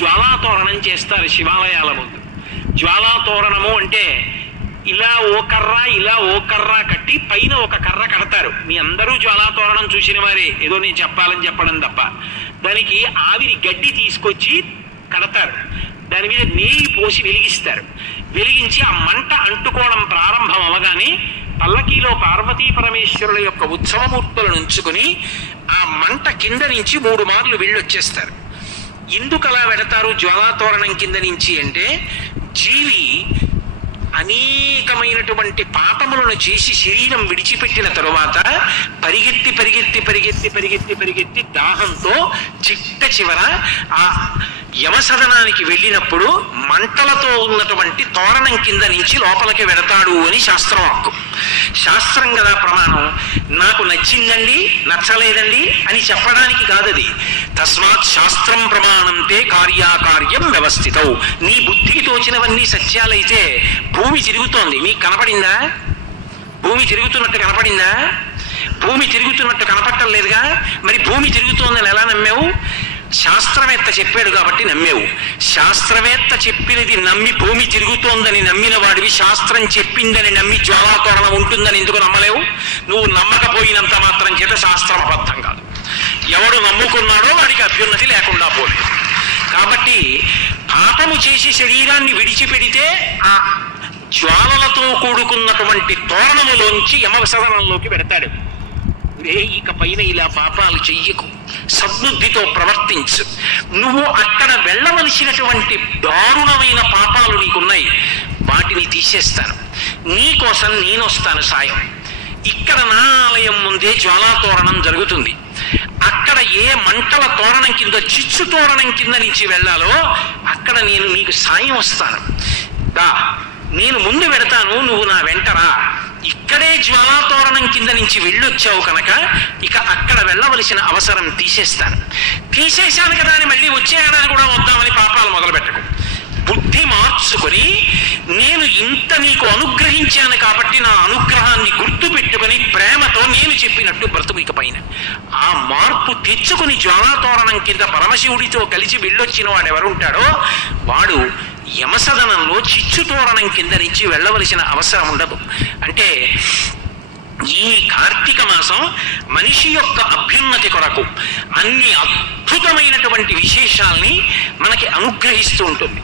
జ్వాలాతోరణం చేస్తారు శివాలయాల ముందు. జ్వాలాతోరణము అంటే ఇలా ఓ కర్ర ఇలా ఓ కర్ర కట్టి పైన ఒక కర్ర కడతారు. మీ అందరూ జ్వాలాతోరణం చూసిన వారే, ఏదో నేను చెప్పాలని చెప్పడం తప్ప. దానికి ఆవిరి గడ్డి తీసుకొచ్చి కడతారు, దాని మీద నెయ్యి పోసి వెలిగిస్తారు. వెలిగించి ఆ మంట అంటుకోవడం ప్రారంభం అవగానే పల్లకీలో పార్వతీ పరమేశ్వరుల యొక్క ఉత్సవమూర్తులను ఉంచుకుని ఆ మంట కింద నుంచి 3 మార్లు వెళ్ళొచ్చేస్తారు. ఎందుకు అలా వెడతారు జ్వాలాతోరణం కింద నుంచి అంటే, జీవి అనేకమైనటువంటి పాపములను చేసి శరీరం విడిచిపెట్టిన తరువాత పరిగెత్తి పరిగెత్తి పరిగెత్తి పరిగెత్తి పరిగెత్తి దాహంతో చిట్ట చివర ఆ యమసదనానికి వెళ్ళినప్పుడు మంటలతో ఉన్నటువంటి తోరణం కింద నుంచి లోపలికి వెడతాడు అని శాస్త్రం హక్కు. శాస్త్రం కదా ప్రమాణం. నాకు నచ్చిందండి నచ్చలేదండి అని చెప్పడానికి కాదది. తస్మాత్ శాస్త్రం ప్రమాణంతే కార్యాకార్యం వ్యవస్థితం. నీ బుద్ధికి తోచినవన్నీ సత్యాలైతే భూమి తిరుగుతోంది, మీకు కనపడిందా? భూమి తిరుగుతున్నట్టు కనపడిందా? భూమి తిరుగుతున్నట్టు కనపడటం లేదుగా. మరి భూమి తిరుగుతోందని ఎలా నమ్మావు? శాస్త్రవేత్త చెప్పాడు కాబట్టి నమ్మేవు. శాస్త్రవేత్త చెప్పినది నమ్మి భూమి తిరుగుతోందని నమ్మిన వాడివి శాస్త్రం చెప్పిందని నమ్మి జ్వాలాతోరణం ఉంటుందని ఎందుకు నమ్మలేవు? నువ్వు నమ్మకపోయినంత మాత్రం చేత శాస్త్రం అబద్ధం కాదు. ఎవడు నమ్ముకున్నాడో వాడికి అభ్యున్నతి లేకుండా పోలేదు. కాబట్టి పాపము చేసి శరీరాన్ని విడిచిపెడితే ఆ జ్వాలలతో కూడుకున్నటువంటి తోరణములోంచి యమసదనంలోకి పెడతాడు. ఇక పైన ఇలా పాపాలు చెయ్యకు, సద్బుద్ధితో ప్రవర్తించు. నువ్వు అక్కడ వెళ్ళవలసినటువంటి దారుణమైన పాపాలు నీకున్నాయి, వాటిని తీసేస్తాను, నీకోసం నేను వస్తాను సాయం. ఇక్కడ నా ఆలయం ముందే జ్వాలాతోరణం జరుగుతుంది. అక్కడ ఏ మంటల తోరణం కింద చిచ్చు తోరణం కింద నుంచి వెళ్ళాలో అక్కడ నేను నీకు సాయం వస్తాను. నేను ముందు పెడతాను, నువ్వు నా వెంటరా. ఇక్కడే జ్వాలాతోరణం కింద నుంచి వెళ్ళొచ్చావు కనుక ఇక అక్కడ వెళ్ళవలసిన అవసరం తీసేశాను కదా అని మళ్ళీ వచ్చే ఏడాది కూడా వద్దామని పాపాలు మొదలు పెట్టకు. బుద్ధి మార్చుకొని నేను ఇంత నీకు అనుగ్రహించాను కాబట్టి నా అనుగ్రహాన్ని గుర్తు పెట్టుకుని ప్రేమతో నేను చెప్పినట్టు బ్రతుకు. ఇక పైన ఆ మార్పు తెచ్చుకుని జ్వాలాతోరణం కింద పరమశివుడితో కలిసి వెళ్ళొచ్చిన వాడు ఎవరుంటాడో వాడు యమసదనంలో చిచ్చు తోరణం కింద నుంచి వెళ్ళవలసిన అవసరం ఉండదు. అంటే ఈ కార్తీక మాసం మనిషి యొక్క అభ్యున్నతి కొరకు అన్ని అద్భుతమైనటువంటి విశేషాల్ని మనకి అనుగ్రహిస్తూ ఉంటుంది.